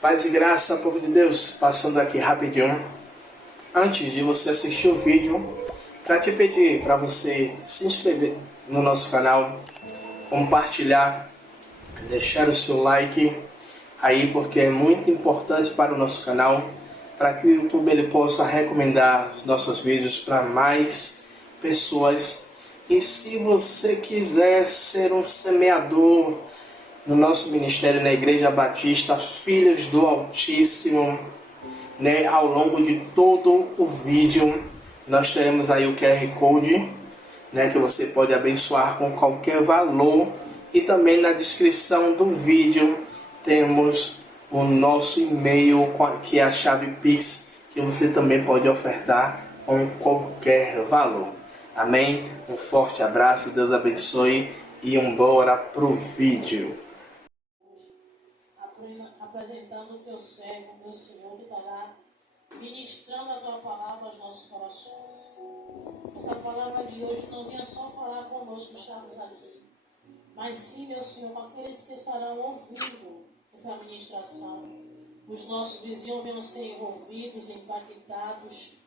Paz e graça, povo de Deus, passando aqui rapidinho. Antes de você assistir o vídeo, para te pedir para você se inscrever no nosso canal, compartilhar, deixar o seu like aí, porque é muito importante para o nosso canal, para que o YouTube ele possa recomendar os nossos vídeos para mais pessoas. E se você quiser ser um semeador no nosso ministério na Igreja Batista Filhos do Altíssimo, né, ao longo de todo o vídeo nós teremos aí o QR Code, né, que você pode abençoar com qualquer valor, e também na descrição do vídeo temos o nosso e-mail, que é a chave Pix, que você também pode ofertar com qualquer valor. Amém? Um forte abraço, Deus abençoe e bora pro vídeo. Apresentando o teu servo, meu Senhor, que estará ministrando a tua palavra aos nossos corações. Essa palavra de hoje não vinha só falar conosco que estamos aqui, mas sim, meu Senhor, com aqueles que estarão ouvindo essa ministração. Os nossos vizinhos venham ser envolvidos, impactados,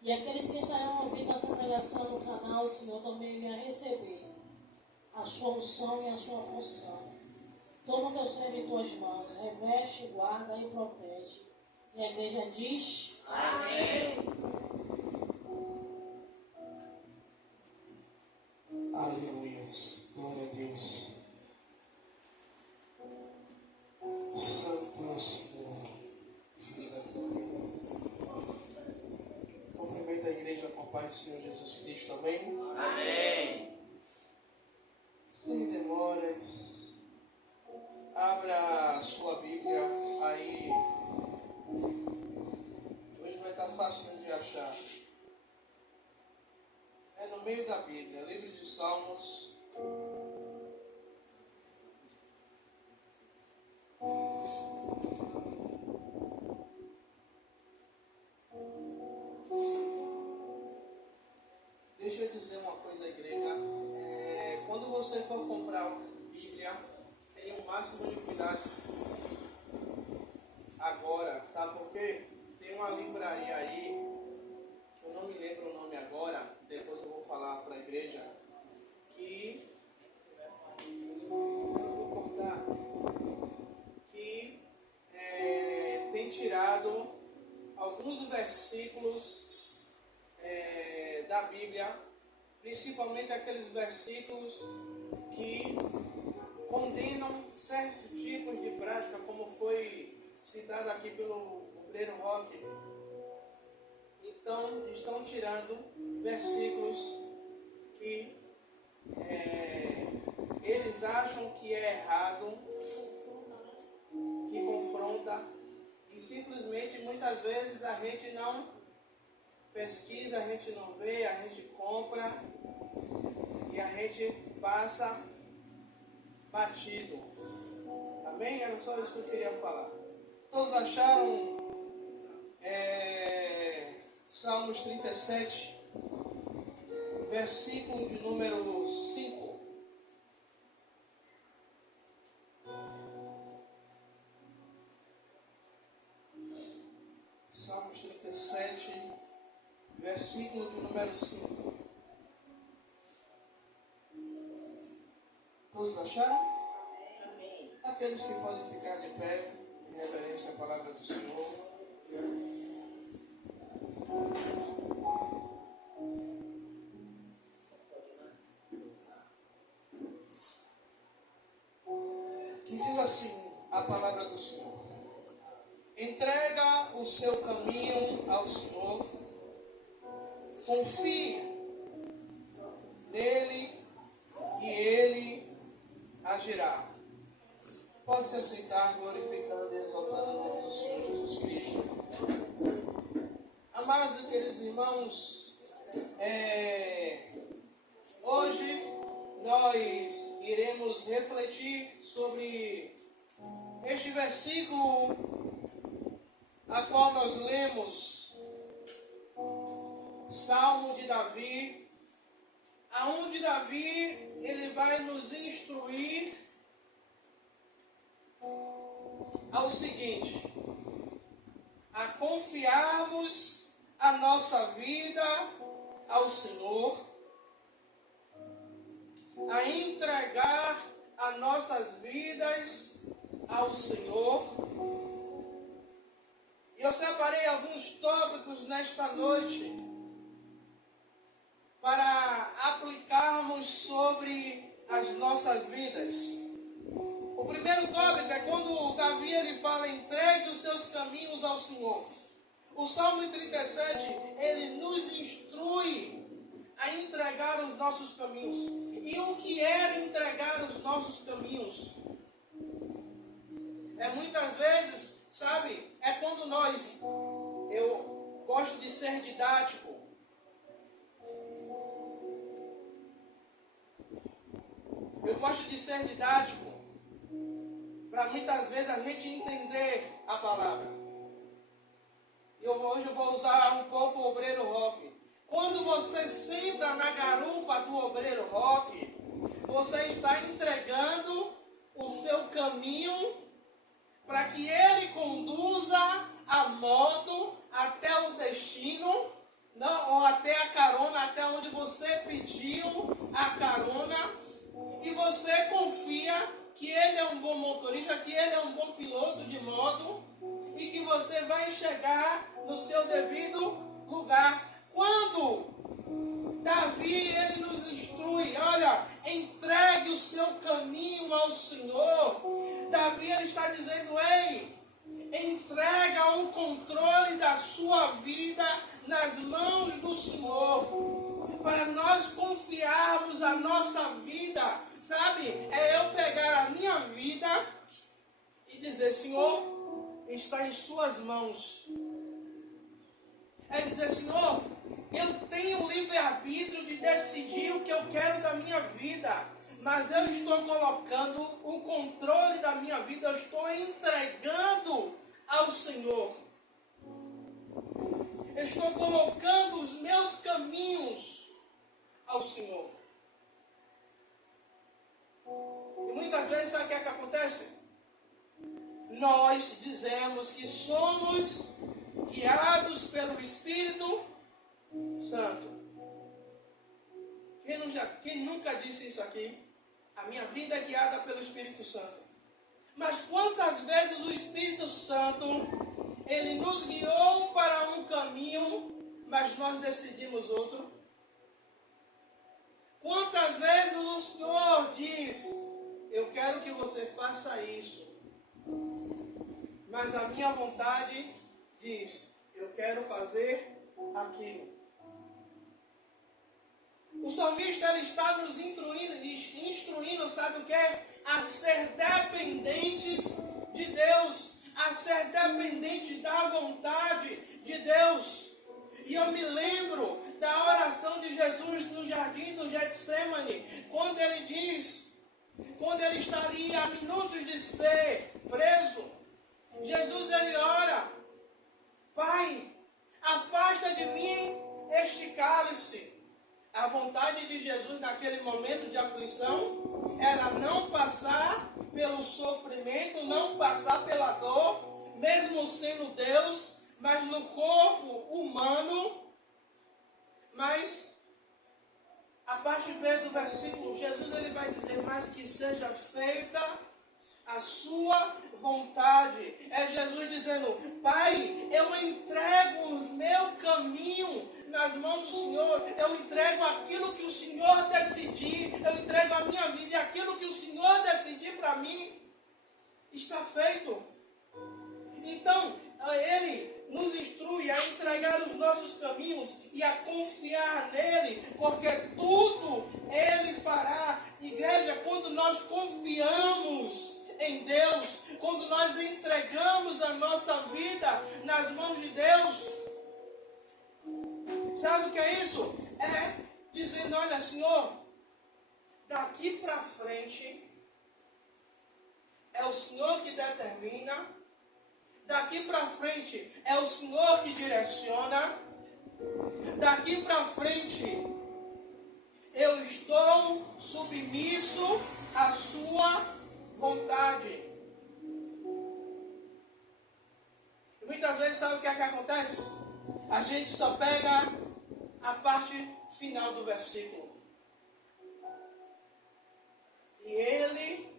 e aqueles que estarão ouvindo essa pregação no canal, Senhor, também venham receber a sua unção e a sua função. Toma o teu servo em tuas mãos, reveste, guarda e protege. E a igreja diz: Amém. Aleluia, glória a Deus. Santo é o Senhor. Cumprimento a igreja com a paz do Senhor Jesus Cristo, amém? Amém. Sem demoras, abra a sua Bíblia aí. Hoje vai estar fácil de achar. É no meio da Bíblia, livro de Salmos. Deixa eu dizer uma coisa, igreja. Quando você for comprar Bíblia, tenha o máximo de cuidado agora. Sabe por quê? Tem uma livraria aí, que eu não me lembro o nome agora, depois eu vou falar para a igreja, que tem tirado alguns versículos da Bíblia, principalmente aqueles versículos que condenam certos tipos de prática, como foi citado aqui pelo obreiro Roque. Então, estão tirando versículos que eles acham que é errado, que confronta, e simplesmente muitas vezes a gente não pesquisa, a gente não vê, a gente compra e a gente passa batido. Amém? Era só isso que eu queria falar. Todos acharam Salmos 37, versículo de número 5. Salmos 37, versículo de número 5. Todos acharam? Amém. Aqueles que podem ficar de pé, em reverência à palavra do Senhor. Que diz assim a palavra do Senhor: entrega o seu caminho ao Senhor, confia nele e ele agirá. Pode se aceitar, glorificando e exaltando o nome do Senhor Jesus Cristo. Amados e queridos irmãos, hoje nós iremos refletir sobre este versículo a qual nós lemos, Salmo de Davi, aonde Davi ele vai nos instruir ao seguinte: a confiarmos a nossa vida ao Senhor, a entregar as nossas vidas ao Senhor. E eu separei alguns tópicos nesta noite para aplicarmos sobre as nossas vidas. O primeiro tópico é quando Davi ele fala: entregue os seus caminhos ao Senhor. O Salmo 37, ele nos instrui a entregar os nossos caminhos. E o que é entregar os nossos caminhos? É muitas vezes, sabe, é quando eu gosto de ser didático. Eu gosto de ser didático para muitas vezes a gente entender a palavra. Hoje eu vou usar um pouco o obreiro rock. Quando você senta na garupa do obreiro rock, você está entregando o seu caminho para que ele conduza a moto até o destino, ou até a carona, até onde você pediu a carona, e você confia que ele é um bom motorista, que ele é um bom piloto de moto, e que você vai chegar no seu devido lugar. Quando Davi ele nos instrui, olha, entregue o seu caminho ao Senhor. Davi ele está dizendo: ei, entrega o controle da sua vida nas mãos do Senhor, para nós confiarmos a nossa vida, sabe? É eu pegar a minha vida e dizer: Senhor, está em suas mãos. É dizer: Senhor, eu tenho o livre-arbítrio de decidir o que eu quero da minha vida, mas eu estou colocando o controle da minha vida, eu estou entregando ao Senhor. Eu estou colocando os meus caminhos ao Senhor. E muitas vezes, sabe o que é que acontece? Nós dizemos que somos guiados pelo Espírito Santo. Quem nunca disse isso aqui? A minha vida é guiada pelo Espírito Santo. Mas quantas vezes o Espírito Santo, ele nos guiou para um caminho, mas nós decidimos outro? Quantas vezes o Senhor diz: eu quero que você faça isso, mas a minha vontade diz: eu quero fazer aquilo. O salmista ele está nos instruindo, sabe o que é? A ser dependentes de Deus, a ser dependentes da vontade de Deus. E eu me lembro da oração de Jesus no jardim do Getsemane, quando ele diz, quando ele estaria a minutos de ser preso, Jesus ele ora: Pai, afasta de mim este cálice. A vontade de Jesus naquele momento de aflição era não passar pelo sofrimento, não passar pela dor, mesmo sendo Deus, mas no corpo humano. Mas a parte B do versículo, Jesus ele vai dizer: mas que seja feita a sua vontade. É Jesus dizendo: Pai, eu entrego o meu caminho nas mãos do Senhor, eu entrego aquilo que o Senhor decidir, eu entrego a minha vida, e aquilo que o Senhor decidir para mim está feito. Então, Ele nos instrui a entregar os nossos caminhos e a confiar nele, porque tudo Ele fará. Igreja, quando nós confiamos em Deus, quando nós entregamos a nossa vida nas mãos de Deus, sabe o que é isso? É dizendo: olha, Senhor, daqui para frente é o Senhor que determina, daqui para frente é o Senhor que direciona, daqui para frente eu estou submisso à sua vontade. muitas vezes sabe o que é que acontece? A gente só pega a parte final do versículo. E ele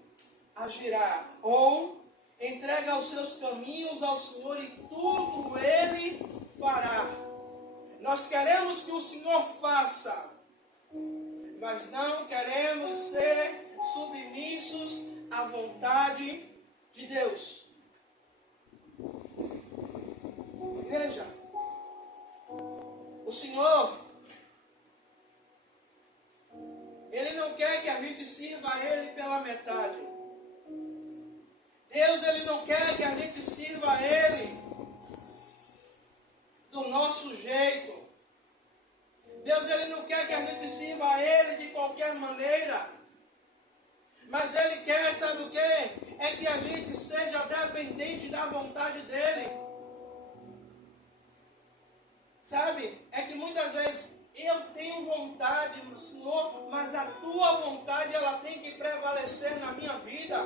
agirá, ou entrega os seus caminhos ao Senhor e tudo ele fará. Nós queremos que o Senhor faça, mas não queremos ser submissos à vontade de Deus. Igreja, o Senhor, Ele não quer que a gente sirva a Ele pela metade. Deus, Ele não quer que a gente sirva a Ele do nosso jeito. Deus, Ele não quer que a gente sirva a Ele de qualquer maneira. Mas Ele quer, sabe o quê? É que a gente seja dependente da vontade dEle. Sabe? É que muitas vezes eu tenho vontade, Senhor, mas a Tua vontade ela tem que prevalecer na minha vida.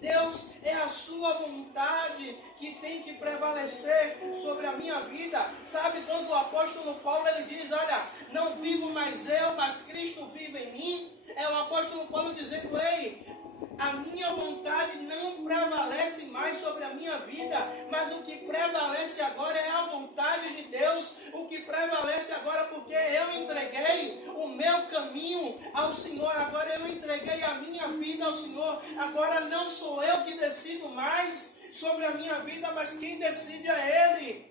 Deus, é a sua vontade que tem que prevalecer sobre a minha vida. Sabe quando o apóstolo Paulo ele diz, olha, não vivo mais eu, mas Cristo vive em mim. É o apóstolo Paulo dizendo, ei, a minha vontade não prevalece mais sobre a minha vida, mas o que prevalece agora é a vontade de Deus. O que prevalece agora porque eu entreguei o meu caminho ao Senhor, agora eu entreguei a minha vida ao Senhor. Agora não sou eu que decido mais sobre a minha vida, mas quem decide é Ele.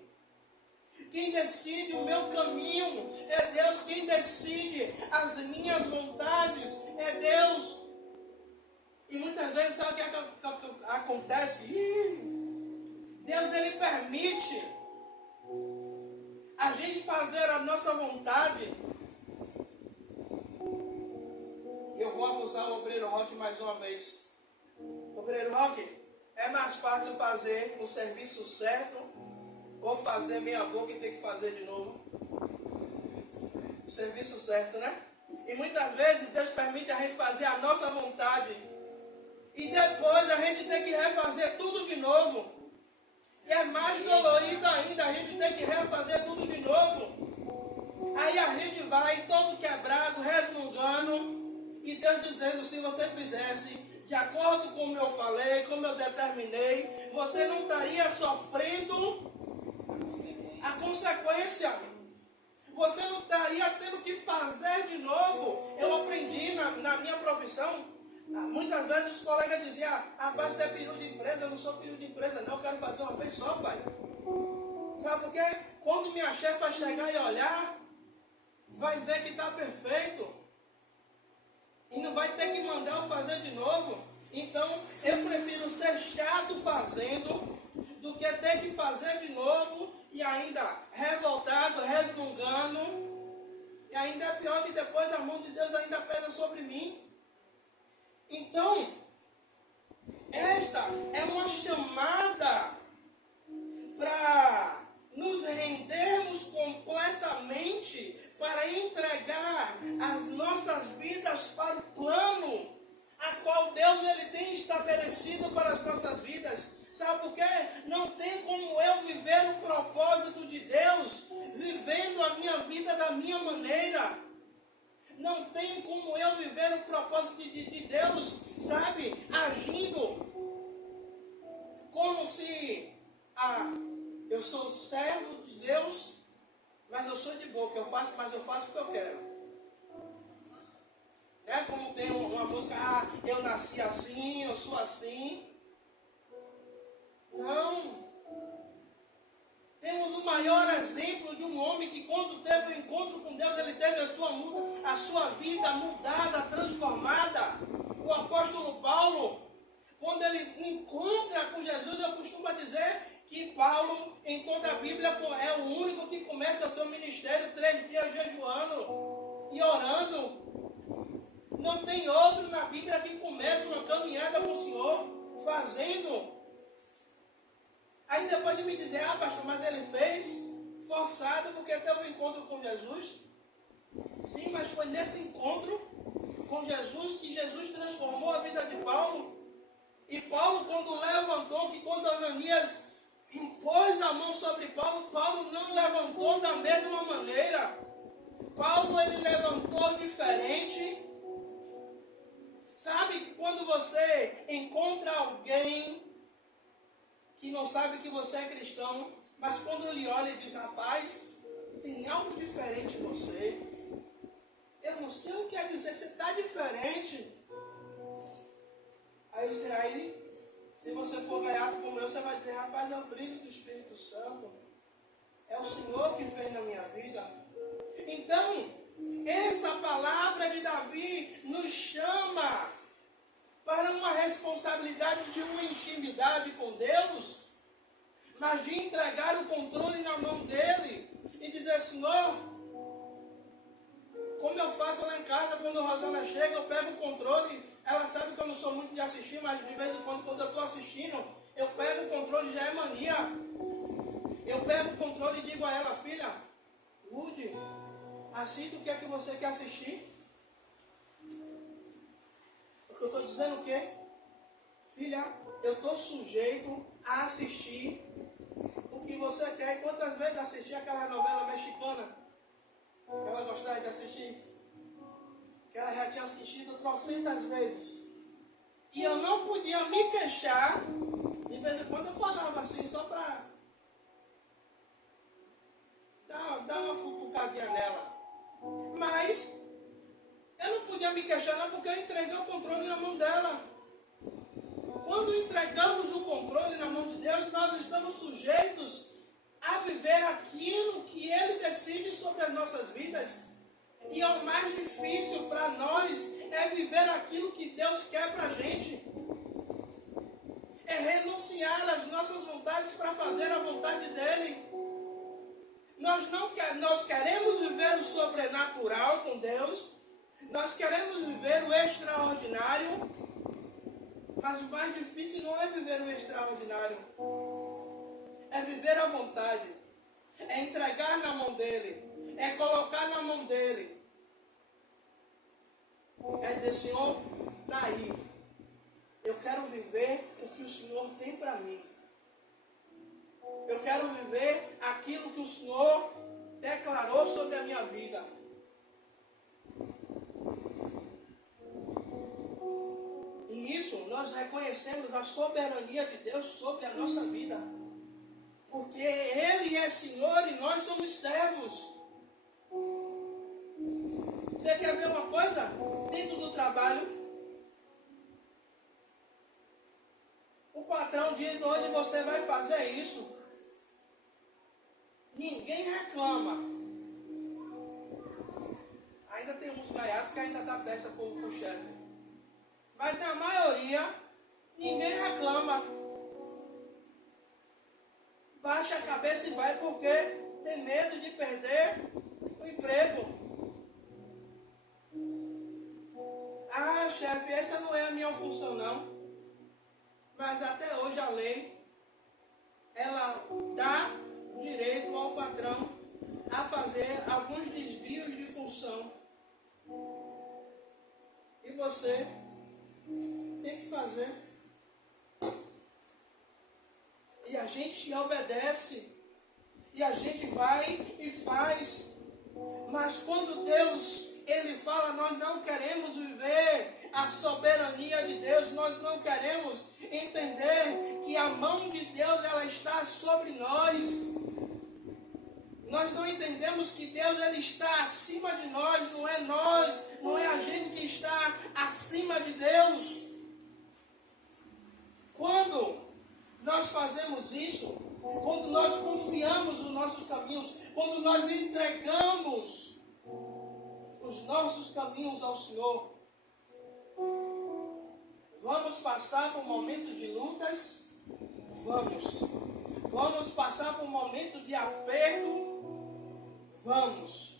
Quem decide o meu caminho é Deus. Quem decide as minhas vontades é Deus. E muitas vezes sabe o que acontece? Deus ele permite a gente fazer a nossa vontade. Eu vou abusar o Obreiro Rock mais uma vez. Obreiro Rock, é mais fácil fazer o serviço certo ou fazer meia boca e ter que fazer de novo? O serviço certo, né? E muitas vezes Deus permite a gente fazer a nossa vontade. E depois a gente tem que refazer tudo de novo. E é mais dolorido ainda a gente ter que refazer tudo de novo. Aí a gente vai todo quebrado, resmungando. E Deus dizendo, se você fizesse de acordo com como eu falei, como eu determinei, você não estaria sofrendo a consequência. Você não estaria tendo que fazer de novo. Eu aprendi na minha profissão. Muitas vezes os colegas diziam, rapaz, você é peru de empresa, eu não sou peru de empresa não, eu quero fazer uma vez só, pai. Sabe por quê? Quando minha chefe vai chegar e olhar, vai ver que está perfeito. E não vai ter que mandar eu fazer de novo. Então, eu prefiro ser chato fazendo, do que ter que fazer de novo, e ainda revoltado, resmungando. E ainda é pior que depois da mão de Deus ainda pesa sobre mim. Então, esta é uma chamada para nos rendermos completamente, para entregar as nossas vidas para o plano a qual Deus ele tem estabelecido para as nossas vidas. Sabe por quê? Não tem como eu viver o propósito de Deus vivendo a minha vida da minha maneira. Não tem como eu viver o propósito de Deus, sabe? Agindo como se eu sou servo de Deus, mas eu sou de boca, mas eu faço o que eu quero. É como tem uma música, eu nasci assim, eu sou assim. Não. Temos o maior exemplo de um homem que quando teve o encontro com Deus, ele teve a sua vida mudada, transformada. O apóstolo Paulo, quando ele encontra com Jesus, eu costumo dizer que Paulo, em toda a Bíblia, é o único que começa o seu ministério 3 dias jejuando e orando. Não tem outro na Bíblia que começa uma caminhada com o Senhor, fazendo. Aí você pode me dizer, pastor, mas ele fez forçado porque teve um encontro com Jesus. Sim, mas foi nesse encontro com Jesus que Jesus transformou a vida de Paulo. E Paulo, quando levantou, que quando Ananias impôs a mão sobre Paulo, Paulo não levantou da mesma maneira. Paulo, ele levantou diferente. Sabe que quando você encontra alguém que não sabe que você é cristão, mas quando ele olha e diz, rapaz, tem algo diferente em você. Eu não sei o que quer dizer, você está diferente. Aí, se você for gaiato como eu, você vai dizer, rapaz, é o brilho do Espírito Santo. É o Senhor que fez na minha vida. Então, essa palavra de Davi nos chama para uma responsabilidade de uma intimidade com Deus, mas de entregar o controle na mão dele e dizer, Senhor, como eu faço lá em casa, quando a Rosana chega, eu pego o controle, ela sabe que eu não sou muito de assistir, mas de vez em quando eu estou assistindo, eu pego o controle, já é mania. Eu pego o controle e digo a ela, filha, Woody, assista o que é que você quer assistir. Porque eu estou dizendo o quê? Filha, eu estou sujeito a assistir o que você quer. E quantas vezes assistir aquela novela mexicana que ela gostava de assistir? Que ela já tinha assistido trocentas vezes. E eu não podia me queixar. De vez em quando eu falava assim, só para dar uma futucadinha nela. Mas eu não podia me queixar não, porque eu entreguei o controle na mão dela. Quando entregamos o controle na mão de Deus, nós estamos sujeitos a viver aquilo que Ele decide sobre as nossas vidas. E o mais difícil para nós é viver aquilo que Deus quer para a gente. É renunciar às nossas vontades para fazer a vontade dEle. Nós queremos viver o sobrenatural com Deus. Nós queremos viver o extraordinário. Mas o mais difícil não é viver o extraordinário. É viver a vontade. É entregar na mão dEle. É colocar na mão dEle. É dizer, Senhor, está aí. Eu quero viver o que o Senhor tem para mim. Eu quero viver aquilo que o Senhor declarou sobre a minha vida. E isso nós reconhecemos a soberania de Deus sobre a nossa vida. Porque Ele é Senhor e nós somos servos. Você quer ver uma coisa? Dentro do trabalho, o patrão diz, hoje você vai fazer isso. Ninguém reclama. Ainda tem uns gaiatos que ainda dá testa para o chefe. Mas na maioria, ninguém reclama. Baixa a cabeça e vai porque tem medo de perder o emprego. Ah, chefe, essa não é a minha função não. Mas até hoje a lei, ela dá direito ao patrão a fazer alguns desvios de função. E você tem que fazer. E a gente obedece. E a gente vai e faz. Mas quando Deus, Ele fala, nós não queremos viver a soberania de Deus. Nós não queremos entender que a mão de Deus, ela está sobre nós. Nós não entendemos que Deus, Ele está acima de nós. Não é a gente que está acima de Deus. Quando nós fazemos isso, quando nós confiamos nos nossos caminhos, quando nós entregamos os nossos caminhos ao Senhor, vamos passar por momentos de lutas? Vamos. Vamos passar por momentos de aperto? Vamos.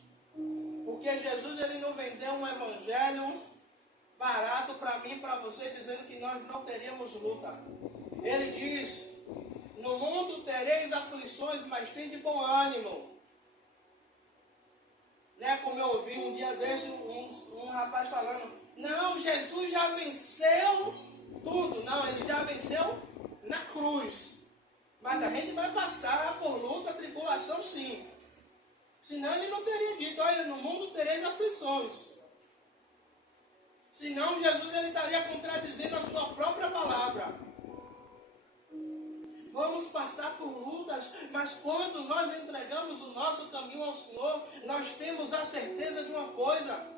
Porque Jesus, Ele não vendeu um evangelho barato para mim e para você, dizendo que nós não teríamos luta. Ele diz, no mundo tereis aflições, mas tem de bom ânimo. Né? Como eu ouvi um dia desse, um rapaz falando, não, Jesus já venceu tudo. Não, Ele já venceu na cruz. Mas a gente vai passar por tribulação, sim. Senão ele não teria dito, olha, no mundo tereis aflições. Senão Jesus ele estaria contradizendo a sua própria palavra. Vamos passar por lutas, mas quando nós entregamos o nosso caminho ao Senhor, nós temos a certeza de uma coisa,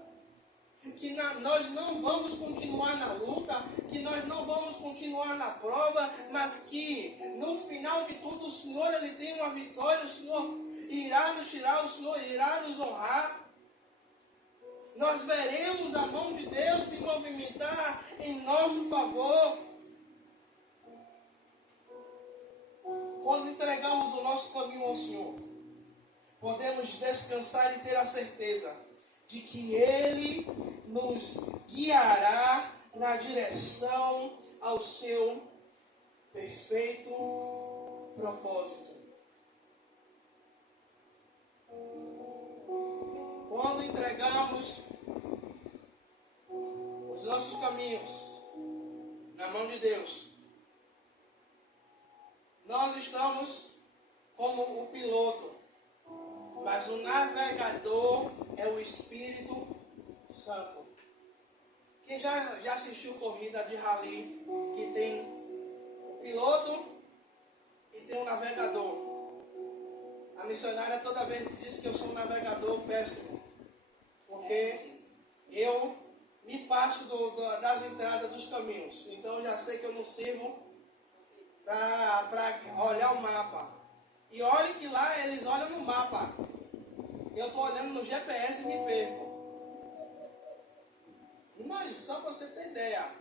que nós não vamos continuar na luta, que nós não vamos continuar na prova, mas que no final de tudo o Senhor ele tem uma vitória, o Senhor irá nos tirar, o Senhor irá nos honrar. Nós veremos a mão de Deus se movimentar em nosso favor. Quando entregamos o nosso caminho ao Senhor, podemos descansar e ter a certeza de que Ele nos guiará na direção ao seu perfeito propósito. Quando entregamos os nossos caminhos na mão de Deus, nós estamos como o piloto, mas o navegador é o Espírito Santo. Quem já assistiu corrida de rally, que tem o piloto e tem o navegador? A missionária toda vez diz que eu sou um navegador péssimo, porque eu me passo das entradas dos caminhos. Então eu já sei que eu não sirvo para olhar o mapa. E olhe que lá eles olham no mapa. Eu estou olhando no GPS e me perco. Imagina, só para você ter ideia.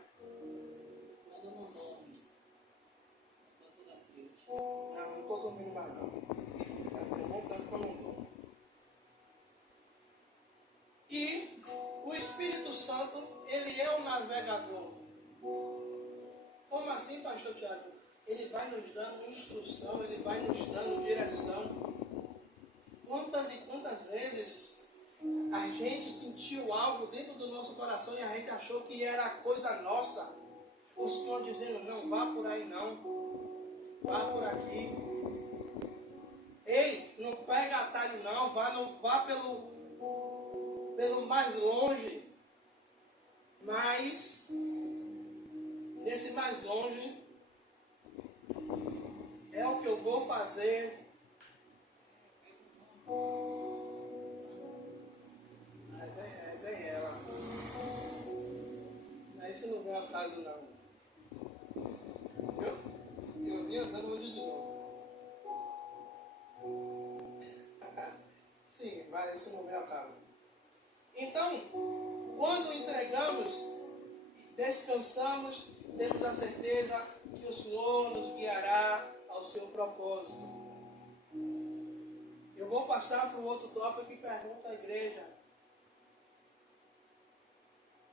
Não estou dormindo mais não. Tem um tempo que eu não estou. E o Espírito Santo, ele é o navegador. Como assim, pastor Tiago? Ele vai nos dando instrução, ele vai nos dando direção. Quantas e quantas vezes a gente sentiu algo dentro do nosso coração e a gente achou que era coisa nossa. O Senhor dizendo, não, vá por aí não. Vá por aqui. Ei, não pega atalho não, vá pelo mais longe. Mas, nesse mais longe, é o que eu vou fazer. Vem ela. Aí você não vem ao caso não. Eu vim andando hoje de novo. Sim, mas isso não vem ao caso. Então, quando entregamos, descansamos, temos a certeza que o Senhor nos guiará ao seu propósito. Eu vou passar para o outro tópico e pergunto à igreja: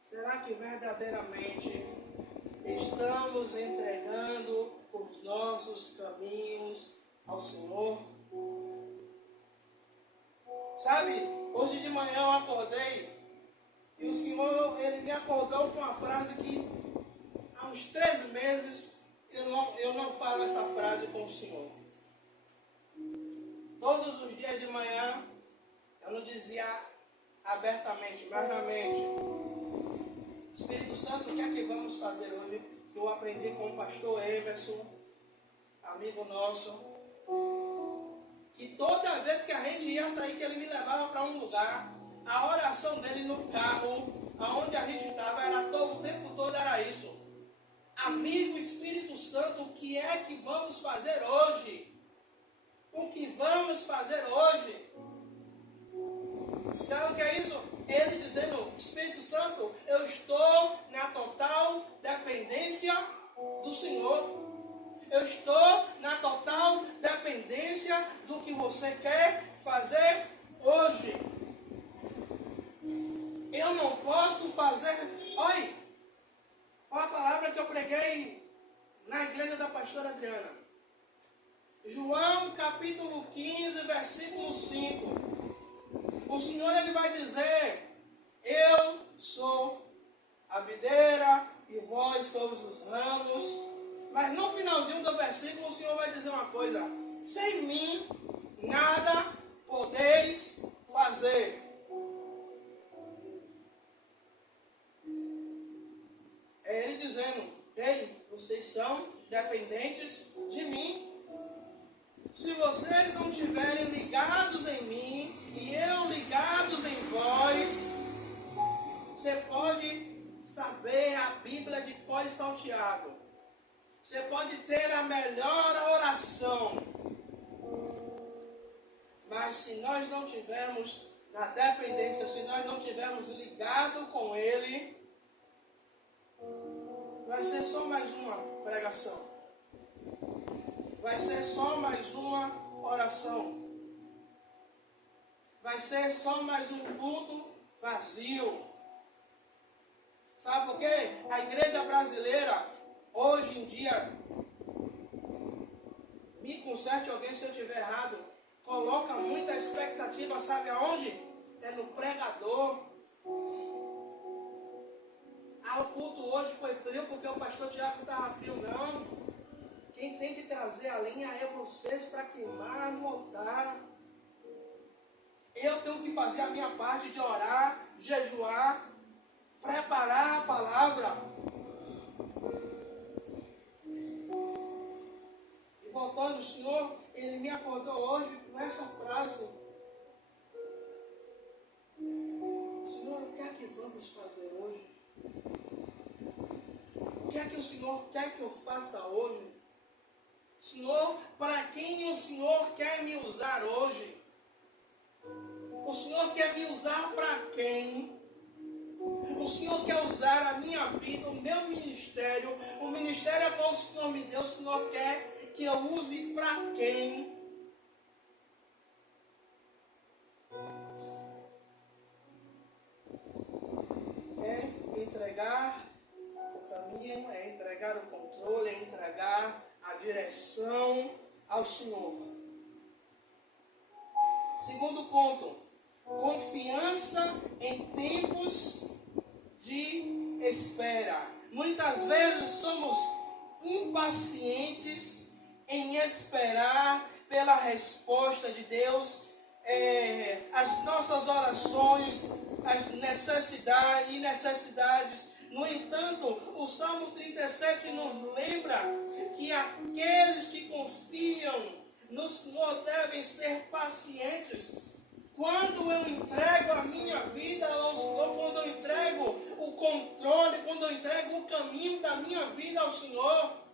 será que verdadeiramente estamos entregando os nossos caminhos ao Senhor? Sabe, hoje de manhã eu acordei e o Senhor, ele me acordou com uma frase que há uns 3 meses eu não falo essa frase com o Senhor. Todos os dias de manhã eu não dizia abertamente, mas na mente: Espírito Santo, o que é que vamos fazer hoje? Que eu aprendi com o pastor Emerson, amigo nosso, que toda vez que a gente ia sair, que ele me levava para um lugar, a oração dele no carro, aonde a gente estava, era todo o tempo todo era isso: amigo Espírito Santo, o que é que vamos fazer hoje? O que vamos fazer hoje? Sabe o que é isso? Ele dizendo: Espírito Santo, eu estou na total dependência do Senhor. Eu estou na total dependência do que você quer fazer hoje. Eu não posso fazer... Olha, qual a palavra que eu preguei na igreja da pastora Adriana? João capítulo 15, versículo 5. O Senhor ele vai dizer: eu sou a videira e vós sois os ramos. Mas no finalzinho do versículo o Senhor vai dizer uma coisa: sem mim nada podeis fazer. É ele dizendo, ei, vocês são dependentes de mim. Se vocês não estiverem ligados em mim e eu ligados em vós, você pode saber a Bíblia de cor e salteado. Você pode ter a melhor oração. Mas se nós não tivermos na dependência, se nós não tivermos ligado com Ele, vai ser só mais uma pregação. Vai ser só mais uma oração. Vai ser só mais um culto vazio. Sabe por quê? A igreja brasileira, hoje em dia, me conserte alguém se eu estiver errado, coloca muita expectativa, sabe aonde? É no pregador. Ah, o culto hoje foi frio porque o pastor Tiago estava frio. Não. Quem tem que trazer a lenha é vocês para queimar no altar. Eu tenho que fazer a minha parte de orar, jejuar, preparar a palavra. E voltando, o Senhor, Ele me acordou hoje com essa frase. Senhor, o que é que vamos fazer hoje? O que é que o Senhor quer que eu faça hoje? Senhor, para quem o Senhor quer me usar hoje? O Senhor quer me usar para quem? O Senhor quer usar a minha vida, o meu ministério, o ministério a qual o Senhor me deu, o Senhor quer que eu use para quem? É entregar o caminho, é entregar o controle, é entregar a direção ao Senhor. Segundo ponto, confiança em tempos de espera. Muitas vezes somos impacientes em esperar pela resposta de Deus, as nossas orações, as necessidades. No entanto, o Salmo 37 nos lembra que aqueles que confiam no Senhor devem ser pacientes. Quando eu entrego a minha vida ao Senhor, quando eu entrego o controle, quando eu entrego o caminho da minha vida ao Senhor,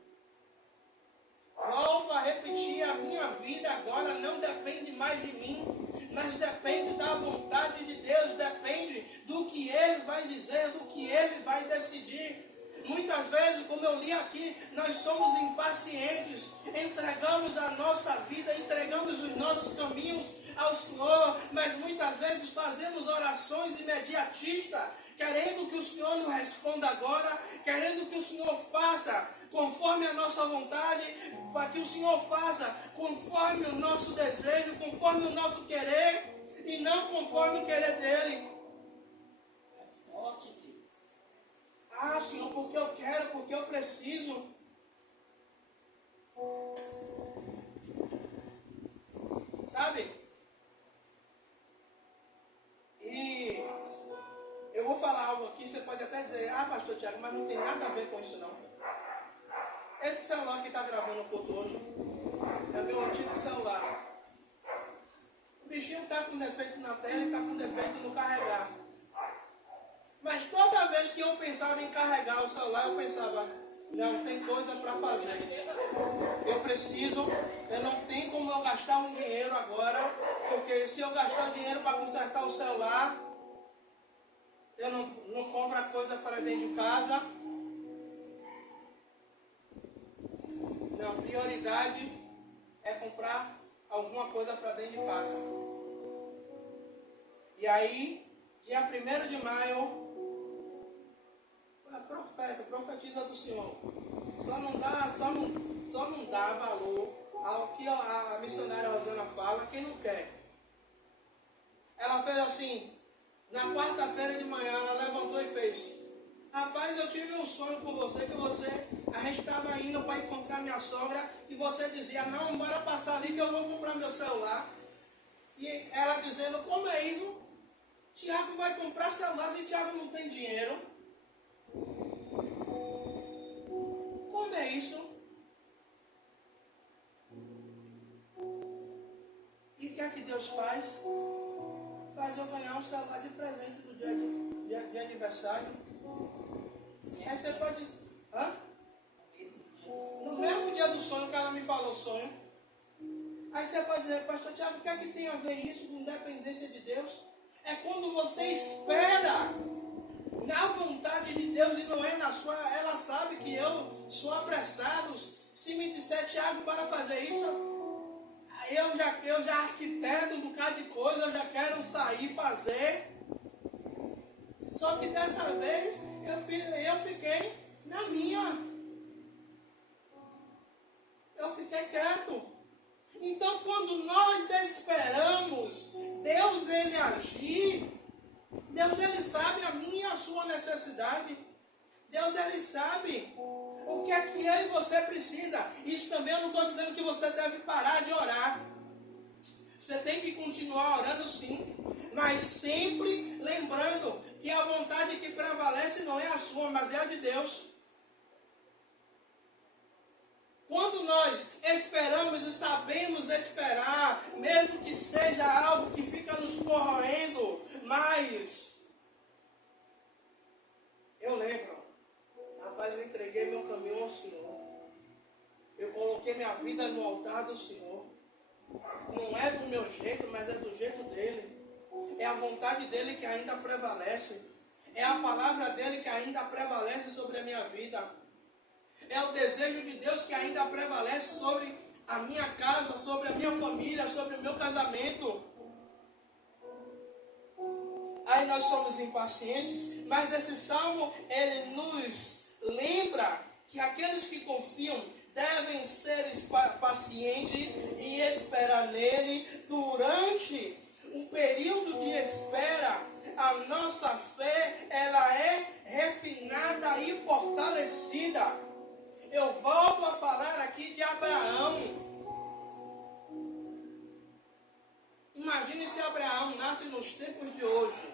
volto a repetir, a minha vida agora não depende mais de mim, mas depende da vontade de Deus, depende do que Ele vai dizer, do que Ele vai decidir. Muitas vezes, como eu li aqui, nós somos impacientes, entregamos a nossa vida, entregamos os nossos caminhos ao Senhor, mas muitas vezes fazemos orações imediatistas, querendo que o Senhor nos responda agora, querendo que o Senhor faça conforme a nossa vontade, para que o Senhor faça conforme o nosso desejo, conforme o nosso querer, e não conforme o querer dEle. Ah, Senhor, porque eu quero, porque eu preciso. Sabe? E eu vou falar algo aqui, você pode até dizer, ah, pastor Tiago, mas não tem nada a ver com isso não. Esse celular que está gravando o culto hoje é meu antigo celular. O bichinho está com defeito na tela e está com defeito no carregar. Mas toda vez que eu pensava em carregar o celular, eu pensava, não, tem coisa para fazer. Eu não tenho como eu gastar um dinheiro agora, porque se eu gastar dinheiro para consertar o celular, eu não compro a coisa para dentro de casa. Não, prioridade é comprar alguma coisa para dentro de casa. E aí, dia 1º de maio, profetiza do Senhor. Só não dá valor ao que a missionária Rosana fala, quem não quer. Ela fez assim, na quarta-feira de manhã, ela levantou e fez. Rapaz, eu tive um sonho com você, a gente estava indo para encontrar minha sogra e você dizia, não, bora passar ali que eu vou comprar meu celular. E ela dizendo, como é isso? Tiago vai comprar celular e Tiago não tem dinheiro. Como é isso? E o que é que Deus faz? Faz eu ganhar um celular de presente do dia de aniversário. Aí você pode... Hã? No mesmo dia do sonho que ela me falou sonho. Aí você pode dizer, pastor Tiago, o que é que tem a ver isso com independência de Deus? É quando você espera na vontade de Deus e não é na sua. Ela sabe que eu sou apressado. Se me disser, Tiago, para fazer isso, eu já arquiteto um bocado de coisa, eu já quero sair e fazer. Só que dessa vez eu fiquei na minha. Eu fiquei quieto. Então, quando nós esperamos Deus ele agir, Deus ele sabe a minha e a sua necessidade. Deus ele sabe o que é que eu e você precisa. Isso também eu não estou dizendo que você deve parar de orar. Você tem que continuar orando sim, mas sempre lembrando que a vontade que prevalece não é a sua, mas é a de Deus. Quando nós esperamos e sabemos esperar, mesmo que seja algo que fica nos corroendo, mas eu lembro, rapaz, eu entreguei meu caminho ao Senhor. Eu coloquei minha vida no altar do Senhor. Não é do meu jeito, mas é do jeito dele. É a vontade dele que ainda prevalece. É a palavra dele que ainda prevalece sobre a minha vida. É o desejo de Deus que ainda prevalece sobre a minha casa, sobre a minha família, sobre o meu casamento. Aí nós somos impacientes, mas esse salmo, ele nos lembra que aqueles que confiam devem ser pacientes e esperar nele. Durante um período de espera, a nossa fé, ela é refinada e fortalecida. Eu volto a falar aqui de Abraão. Imagine se Abraão nasce nos tempos de hoje.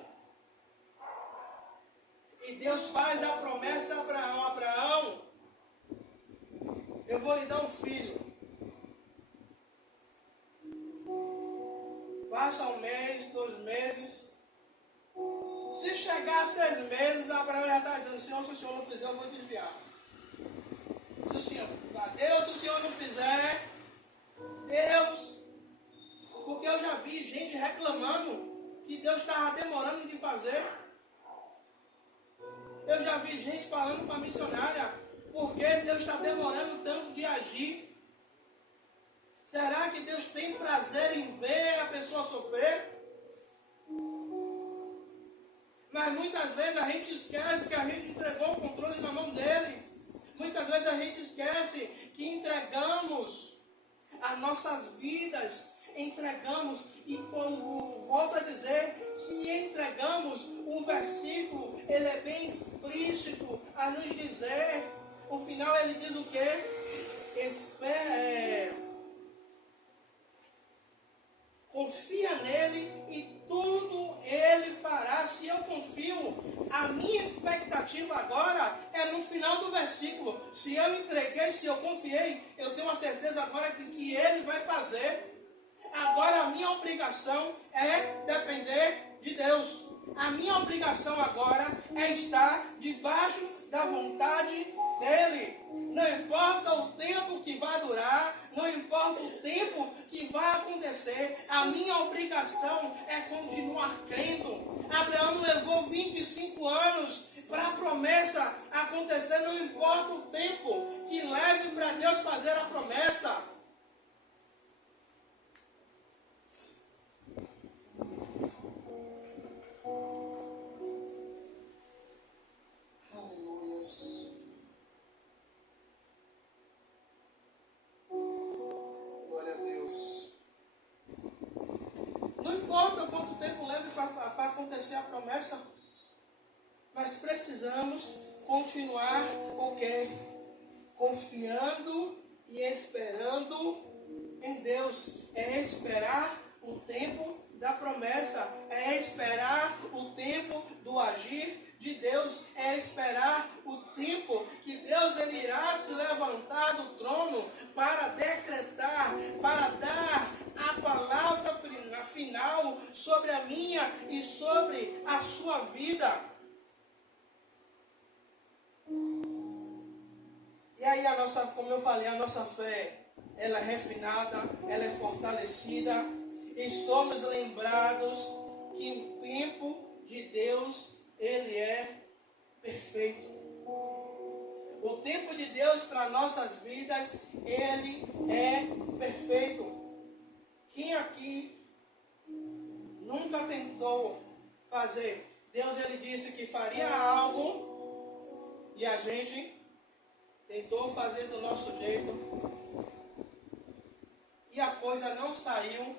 E Deus faz a promessa a Abraão. Abraão, eu vou lhe dar um filho. Passa um mês, 2 meses. Se chegar a 6 meses, Abraão já está dizendo, Senhor, se o Senhor não fizer, eu vou desviar. Se o Senhor, Deus, se o Senhor não fizer, Deus, porque eu já vi gente reclamando que Deus estava demorando de fazer. Eu já vi gente falando com a missionária, porque Deus está demorando tanto de agir. Será que Deus tem prazer em ver a pessoa sofrer? Mas muitas vezes a gente esquece que a gente entregou o controle na mão dele. Muitas vezes a gente esquece que entregamos as nossas vidas, entregamos, e como volto a dizer, se entregamos, o versículo, ele é bem explícito a nos dizer, no final ele diz o quê? Confia nele e tudo ele fará. Se eu confio, a minha expectativa agora é no final do versículo. Se eu entreguei, se eu confiei, eu tenho a certeza agora que ele vai fazer. Agora a minha obrigação é depender de Deus. A minha obrigação agora é estar debaixo da vontade dele. Não importa o tempo que vai durar, não importa o tempo que vai acontecer, a minha obrigação é continuar crendo. Abraão levou 25 anos para a promessa acontecer, não importa o tempo que leve para Deus fazer a promessa. Para acontecer a promessa, mas precisamos continuar o quê? Confiando e esperando em Deus. É esperar o tempo da promessa. É esperar o tempo do agir de Deus. É esperar o tempo que Deus ele irá se levantar do trono para decretar, para dar a palavra final sobre a minha e sobre a sua vida. E aí a nossa, como eu falei, a nossa fé, ela é refinada, ela é fortalecida e somos lembrados que o tempo de Deus, ele é perfeito. O tempo de Deus para nossas vidas, ele é perfeito. Quem aqui nunca tentou fazer? Deus ele disse que faria algo e a gente tentou fazer do nosso jeito e a coisa não saiu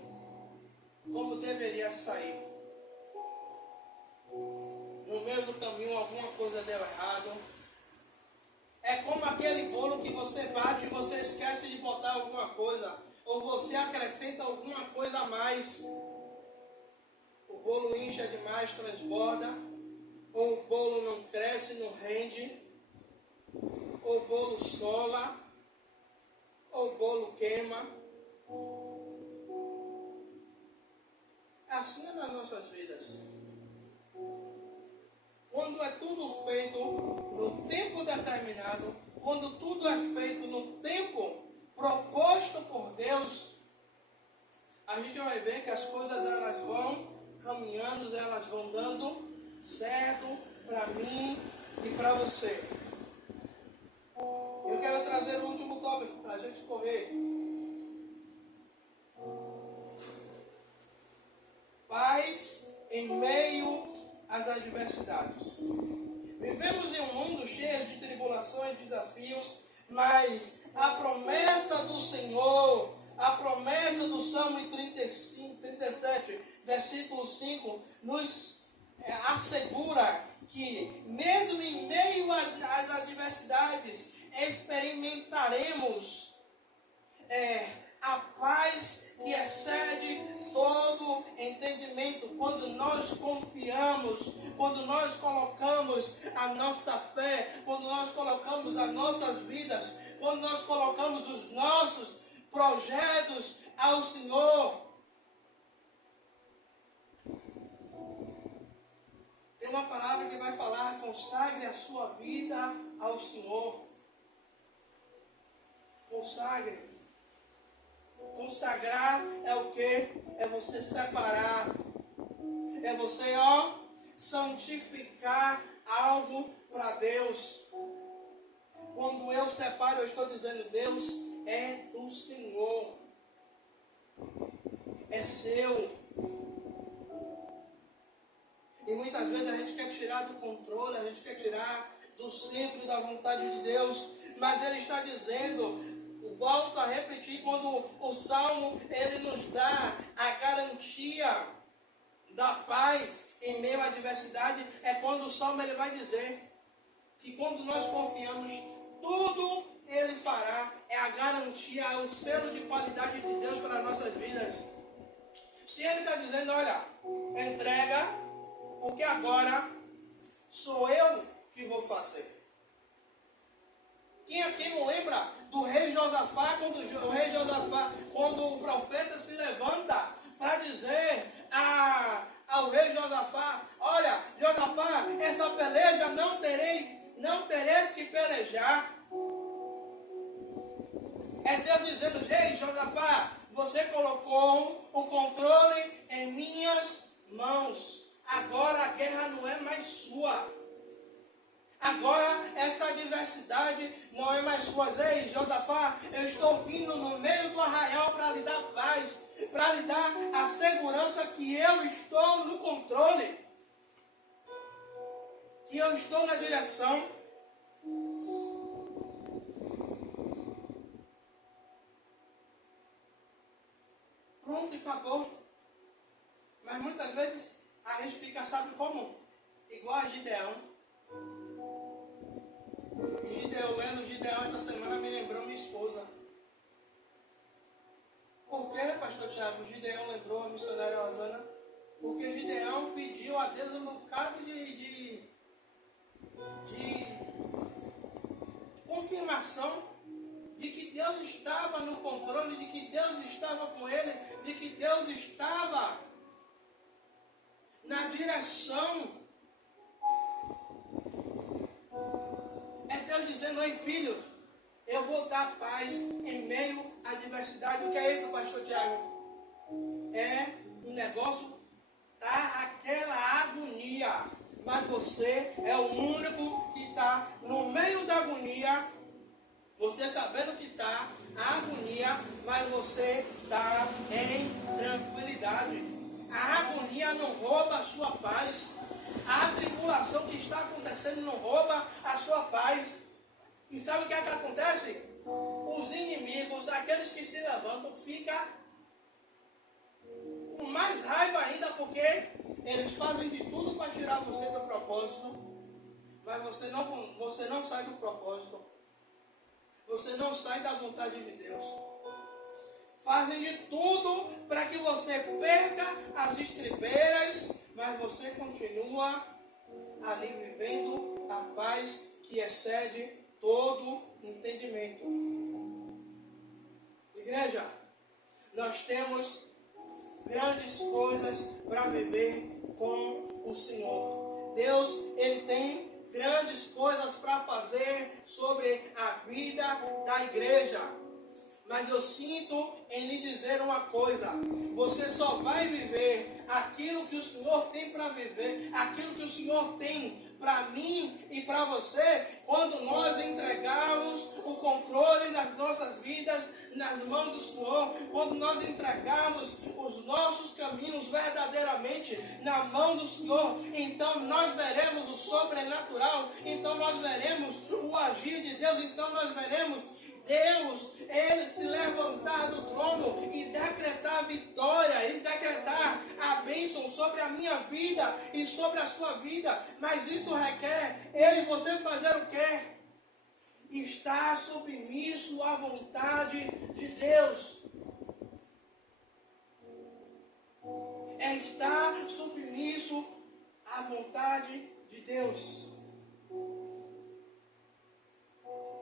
como deveria sair. No meio do caminho alguma coisa deu errado. É como aquele bolo que você bate e você esquece de botar alguma coisa, ou você acrescenta alguma coisa a mais. O bolo incha demais, transborda, ou o bolo não cresce, não rende, ou o bolo sola, ou o bolo queima. Assim é nas nossas vidas. Quando é tudo feito no tempo determinado, quando tudo é feito no tempo proposto por Deus, a gente vai ver que as coisas elas vão caminhando, elas vão dando certo para mim e para você. Eu quero trazer o último tópico para a gente correr. Paz em meio às adversidades. Vivemos em um mundo cheio de tribulações, desafios, mas a promessa do Senhor, a promessa do Salmo 37, versículo 5, nos assegura que mesmo em meio às adversidades, experimentaremos a paz que excede todo entendimento, quando nós confiamos, quando nós colocamos a nossa fé, quando nós colocamos as nossas vidas, quando nós colocamos os nossos projetos ao Senhor. Tem uma palavra que vai falar: consagre a sua vida ao Senhor. Consagre. Consagrar é o que? É você separar. É você, santificar algo para Deus. Quando eu separo, eu estou dizendo: Deus é do Senhor. É seu. E muitas vezes a gente quer tirar do controle, a gente quer tirar do centro da vontade de Deus. Mas Ele está dizendo, volto a repetir, quando o Salmo ele nos dá a garantia da paz em meio à adversidade, é quando o Salmo ele vai dizer que quando nós confiamos, tudo Ele fará. É a garantia, é o selo de qualidade de Deus para as nossas vidas. Se Ele está dizendo: olha, entrega, porque agora sou eu que vou fazer. Quem aqui não lembra do rei Josafá, quando o profeta se levanta para dizer ao rei Josafá: olha, Josafá, essa peleja não tereis que pelejar. É Deus dizendo: rei Josafá, você colocou o controle em minhas mãos. Agora a guerra não é mais sua. Agora essa adversidade não é mais sua. Ei, Josafá, eu estou vindo no meio do arraial para lhe dar paz, para lhe dar a segurança que eu estou no controle, que eu estou na direção. Pronto, e acabou. Mas muitas vezes a gente fica, sabe como? Igual a Gideão. Gideão, lendo Gideão essa semana me lembrou minha esposa. Por que, pastor Tiago, Gideão lembrou a missionária Rosana? Porque Gideão pediu a Deus um bocado de confirmação de que Deus estava no controle, de que Deus estava com ele, de que Deus estava na direção. É Deus dizendo: ei, filho, eu vou dar paz em meio à adversidade. O que é isso, pastor Tiago? É um negócio, tá? Aquela agonia. Mas você é o único que está no meio da agonia. Você sabendo que está a agonia, mas você está em tranquilidade. A agonia não rouba a sua paz. A tribulação que está acontecendo não rouba a sua paz. E sabe o que é que acontece? Os inimigos, aqueles que se levantam, ficam com mais raiva ainda, porque eles fazem de tudo para tirar você do propósito, mas você não sai do propósito. Você não sai da vontade de Deus. Fazem de tudo para que você perca as estribeiras, mas você continua ali vivendo a paz que excede todo entendimento. Igreja, nós temos grandes coisas para viver com o Senhor. Deus, Ele tem grandes coisas para fazer sobre a vida da igreja. Mas eu sinto em lhe dizer uma coisa: você só vai viver aquilo que o Senhor tem para viver, aquilo que o Senhor tem para mim e para você, quando nós entregarmos o controle das nossas vidas nas mãos do Senhor, quando nós entregarmos os nossos caminhos verdadeiramente na mão do Senhor. Então nós veremos o sobrenatural, então nós veremos o agir de Deus, então nós veremos Deus, Ele se levantar do trono e decretar a vitória, e decretar a bênção sobre a minha vida e sobre a sua vida. Mas isso requer Ele e você fazer o quê? Estar submisso à vontade de Deus. É estar submisso à vontade de Deus.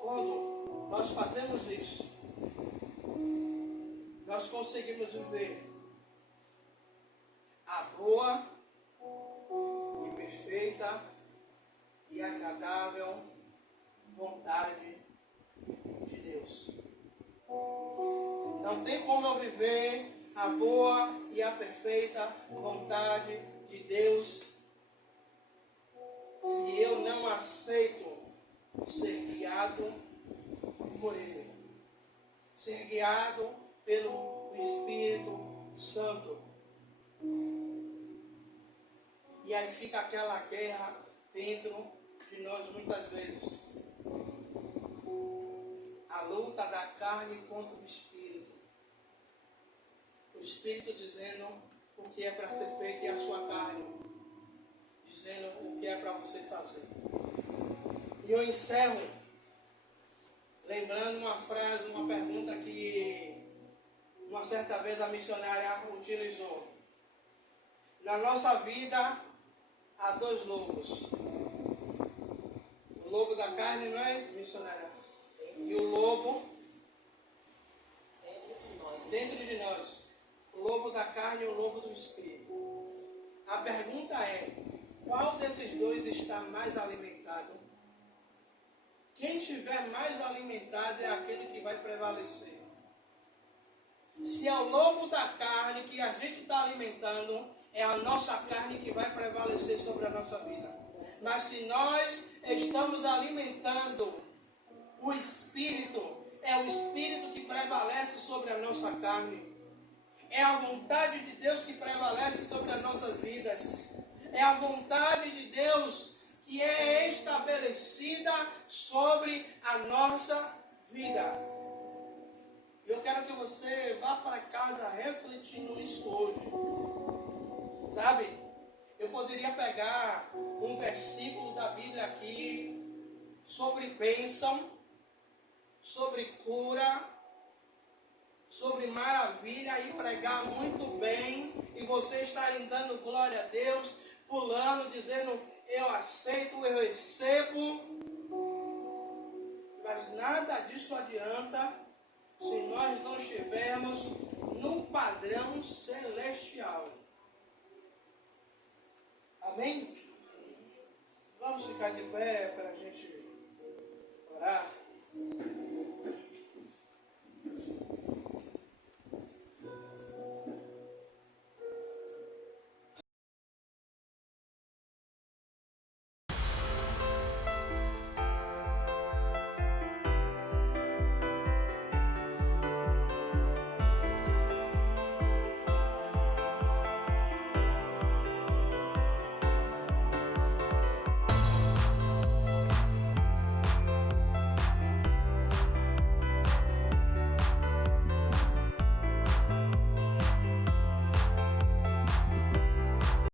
Quando nós fazemos isso, nós conseguimos viver a boa e perfeita e agradável vontade de Deus. Não tem como eu viver a boa e a perfeita vontade de Deus se eu não aceito ser guiado por Ele, ser guiado pelo Espírito Santo. E aí fica aquela guerra dentro de nós muitas vezes. A luta da carne contra o Espírito. O Espírito dizendo o que é para ser feito e a sua carne dizendo o que é para você fazer. E eu encerro lembrando uma frase, uma pergunta que uma certa vez a missionária utilizou. Na nossa vida há dois lobos. O lobo da carne, não é, missionária? E o lobo dentro de nós. O lobo da carne e o lobo do espírito. A pergunta é: qual desses dois está mais alimentado? Quem estiver mais alimentado é aquele que vai prevalecer. Se é o lobo da carne que a gente está alimentando, é a nossa carne que vai prevalecer sobre a nossa vida. Mas se nós estamos alimentando o Espírito, é o Espírito que prevalece sobre a nossa carne. É a vontade de Deus que prevalece sobre as nossas vidas. É a vontade de Deus que é estabelecida sobre a nossa vida. Eu quero que você vá para casa refletindo isso hoje. Sabe? Eu poderia pegar um versículo da Bíblia aqui, sobre bênção, sobre cura, sobre maravilha e pregar muito bem, e você estarem dando glória a Deus, pulando, dizendo eu aceito, eu recebo, mas nada disso adianta se nós não estivermos num padrão celestial. Amém? Vamos ficar de pé para a gente orar.